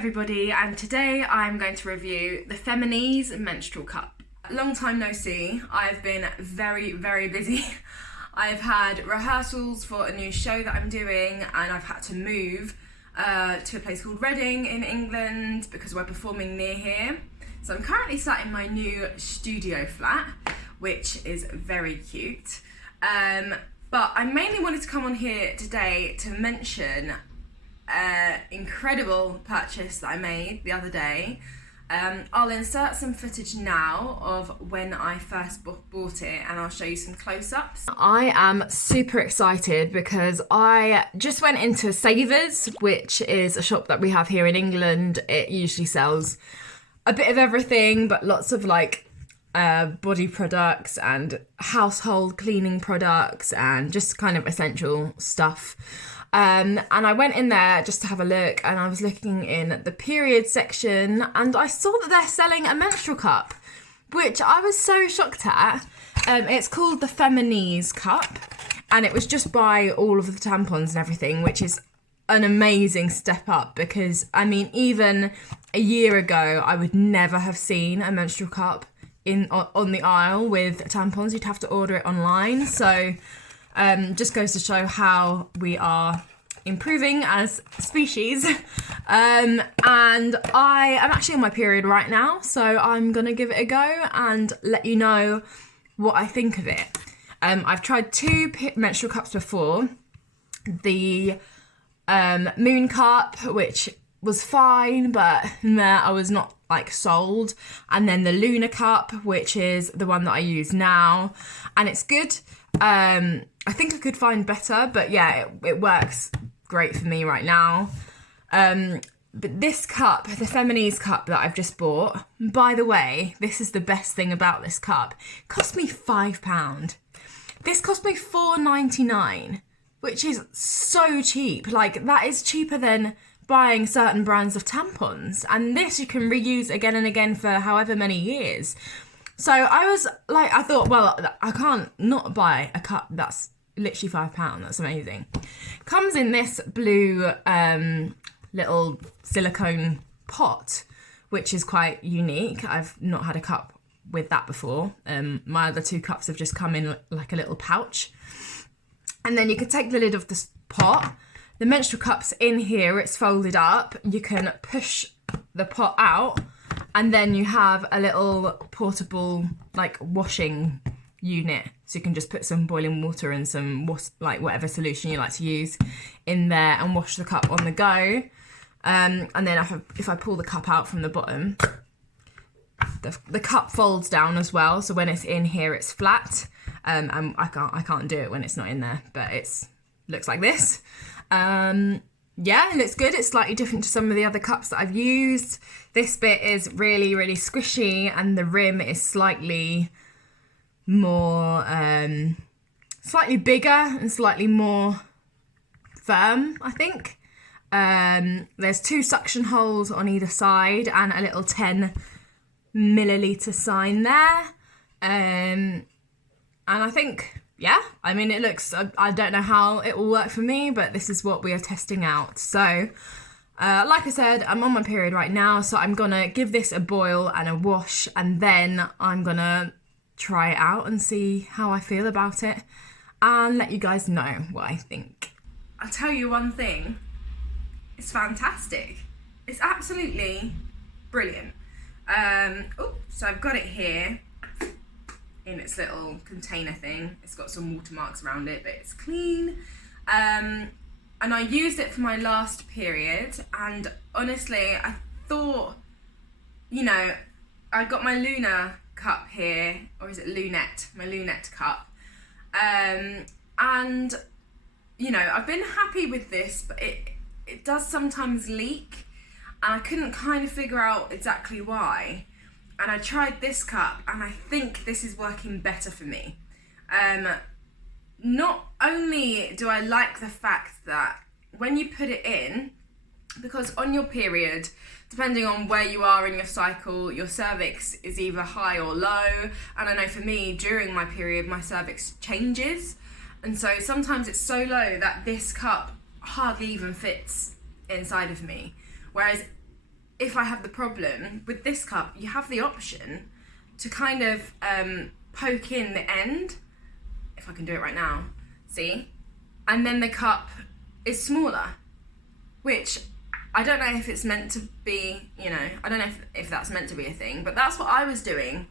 everybody, and today I'm going to review the Feminesse Menstrual Cup. Long time no see. I've been very busy. I've had rehearsals for a new show that I'm doing, and I've had to move to a place called Reading in England because we're performing near here. So I'm currently sat in my new studio flat, which is very cute. But I mainly wanted to come on here today to mention incredible purchase that I made the other day. I'll insert some footage now of when I first bought it, and I'll show you some close-ups. I am super excited because I just went into Savers, which is a shop that we have here in England. It usually sells a bit of everything, but lots of body products and household cleaning products and just kind of essential stuff. And I went in there just to have a look, and I was looking in the period section, and I saw that they're selling a menstrual cup, which I was so shocked at. It's called the Feminesse cup, and it was just by all of the tampons and everything, which is an amazing step up because, I mean, even a year ago, I would never have seen a menstrual cup on the aisle with tampons. You'd have to order it online. So just goes to show how we are improving as species. And I am actually on my period right now, so I'm gonna give it a go and let you know what I think of it. I've tried two menstrual cups before. The Moon cup, which was fine, but I was not sold. And then the Lunar cup, which is the one that I use now, and it's good. I think I could find better, but yeah, it works great for me right now. But this cup, the Feminesse cup that I've just bought, by the way, this is the best thing about this cup, it cost me £5. This cost me £4.99, which is so cheap. That is cheaper than buying certain brands of tampons, and this you can reuse again and again for however many years. So I thought, well, I can't not buy a cup that's literally £5. That's amazing. Comes in this blue little silicone pot, which is quite unique. I've not had a cup with that before. My other two cups have just come in like a little pouch. And then you can take the lid of this pot. The menstrual cup's in here, it's folded up. You can push the pot out, and then you have a little portable washing unit. So you can just put some boiling water and some whatever solution you like to use in there and wash the cup on the go. And then if I pull the cup out from the bottom, the cup folds down as well. So when it's in here, it's flat. And I can't do it when it's not in there, but looks like this. Yeah, it looks good. It's slightly different to some of the other cups that I've used. This bit is really squishy, and the rim is slightly more, slightly bigger and slightly more firm, I think. There's two suction holes on either side and a little 10 milliliter sign there. And I think, yeah, I mean, it looks, I don't know how it will work for me, but this is what we are testing out. So, like I said, I'm on my period right now, so I'm gonna give this a boil and a wash, and then I'm gonna try it out and see how I feel about it, and let you guys know what I think. I'll tell you one thing, it's fantastic. It's absolutely brilliant. So I've got it here in its little container thing. It's got some watermarks around it, but it's clean. And I used it for my last period, and honestly, I thought, I got my Lunar cup here, or is it Lunette? My Lunette cup. And, I've been happy with this, but it does sometimes leak, and I couldn't kind of figure out exactly why. And I tried this cup, and I think this is working better for me. Not only do I like the fact that when you put it in, because on your period, depending on where you are in your cycle, your cervix is either high or low. And I know for me, during my period, my cervix changes. And so sometimes it's so low that this cup hardly even fits inside of me. Whereas if I have the problem with this cup, you have the option to kind of poke in the end, if I can do it right now, see? And then the cup is smaller, which I don't know if it's meant to be, you know, I don't know if that's meant to be a thing, but that's what I was doing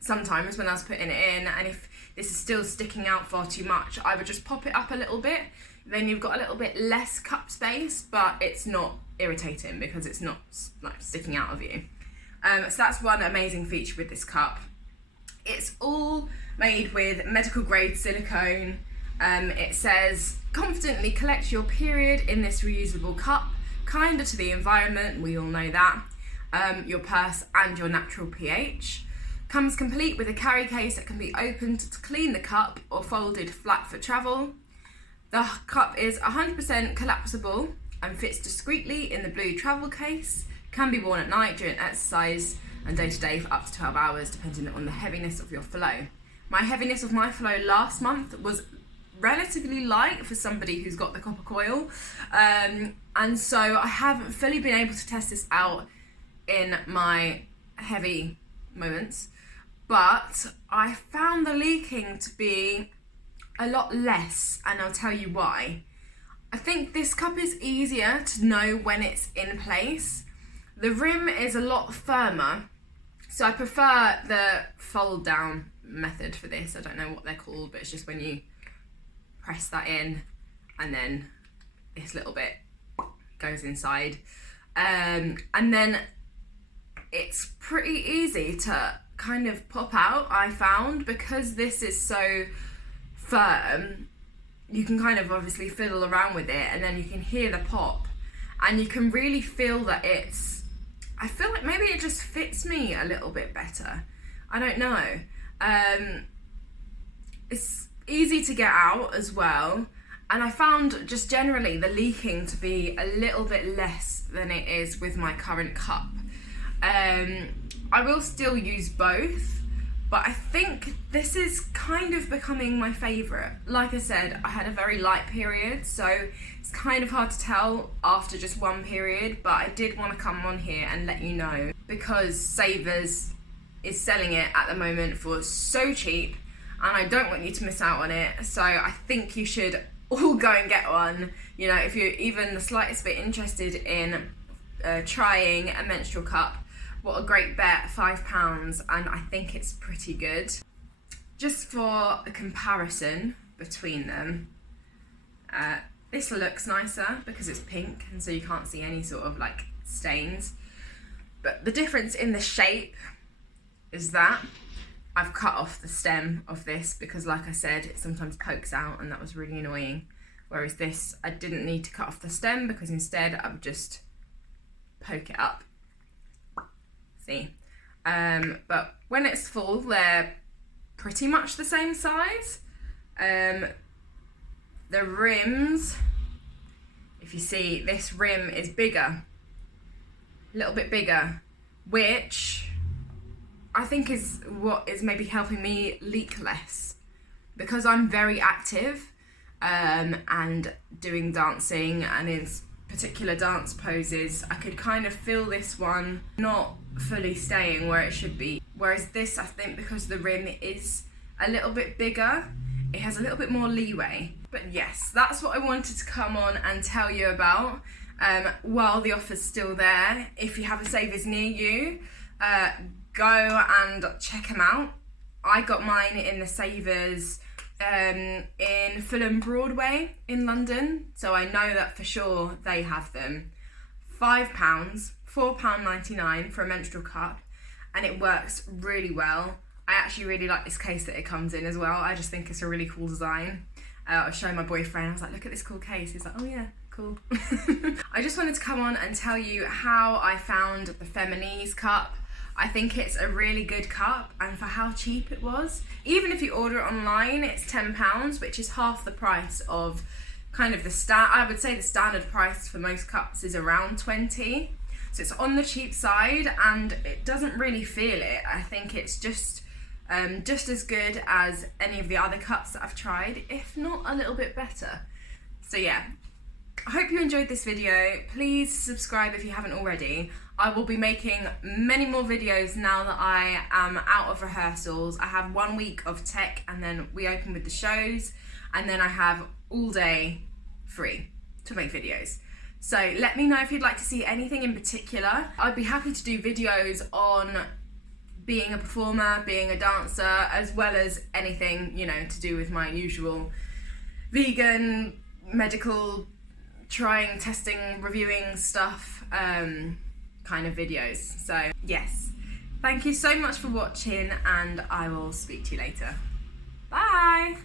sometimes when I was putting it in, and if this is still sticking out far too much, I would just pop it up a little bit, then you've got a little bit less cup space, but it's not irritating because it's not like sticking out of you. So that's one amazing feature with this cup. It's all made with medical grade silicone. It says, confidently collect your period in this reusable cup, kinder to the environment, we all know that, your purse and your natural pH. Comes complete with a carry case that can be opened to clean the cup or folded flat for travel. The cup is 100% collapsible and fits discreetly in the blue travel case. Can be worn at night during exercise and day to day for up to 12 hours depending on the heaviness of your flow. My heaviness of my flow last month was relatively light for somebody who's got the copper coil, and so I haven't fully been able to test this out in my heavy moments, but I found the leaking to be a lot less, and I'll tell you why. I think this cup is easier to know when it's in place. The rim is a lot firmer, so I prefer the fold down method for this. I don't know what they're called, but it's just when you press that in and then this little bit goes inside, and then it's pretty easy to kind of pop out, I found, because this is so firm. You can kind of obviously fiddle around with it and then you can hear the pop and you can really feel that I feel like maybe it just fits me a little bit better. I don't know. It's easy to get out as well, and I found just generally the leaking to be a little bit less than it is with my current cup. I will still use both, but I think this is kind of becoming my favourite. Like I said, I had a very light period, so it's kind of hard to tell after just one period, but I did want to come on here and let you know because Savers is selling it at the moment for so cheap, and I don't want you to miss out on it. So I think you should all go and get one. You know, if you're even the slightest bit interested in trying a menstrual cup, what a great bet, £5, and I think it's pretty good. Just for a comparison between them, this looks nicer because it's pink and so you can't see any sort of like stains. But the difference in the shape is that I've cut off the stem of this because, like I said, it sometimes pokes out and that was really annoying. Whereas this, I didn't need to cut off the stem because instead I would just poke it up. See? But when it's full, they're pretty much the same size. The rims, if you see, this rim is bigger, a little bit bigger, which I think is what is maybe helping me leak less because I'm very active and doing dancing and in particular dance poses. I could kind of feel this one not fully staying where it should be, whereas this, I think because the rim is a little bit bigger, it has a little bit more leeway. But yes, that's what I wanted to come on and tell you about while the offer's still there. If you have a Savers near you, go and check them out. I got mine in the Savers in Fulham Broadway in London, so I know that for sure they have them. £5, £4.99 for a menstrual cup, and it works really well. I actually really like this case that it comes in as well. I just think it's a really cool design. I was showing my boyfriend, I was like, look at this cool case. He's like, oh yeah, cool. I just wanted to come on and tell you how I found the Feminesse cup. I think it's a really good cup, and for how cheap it was, even if you order it online, it's £10, which is half the price of kind of I would say the standard price for most cups is around 20. So it's on the cheap side and it doesn't really feel it. I think it's just as good as any of the other cups that I've tried, if not a little bit better. So yeah, I hope you enjoyed this video. Please subscribe if you haven't already. I will be making many more videos now that I am out of rehearsals. I have 1 week of tech and then we open with the shows, and then I have all day free to make videos. So let me know if you'd like to see anything in particular. I'd be happy to do videos on being a performer, being a dancer, as well as anything, you know, to do with my usual vegan, medical, trying, testing, reviewing stuff kind of videos. So yes, thank you so much for watching, and I will speak to you later. Bye!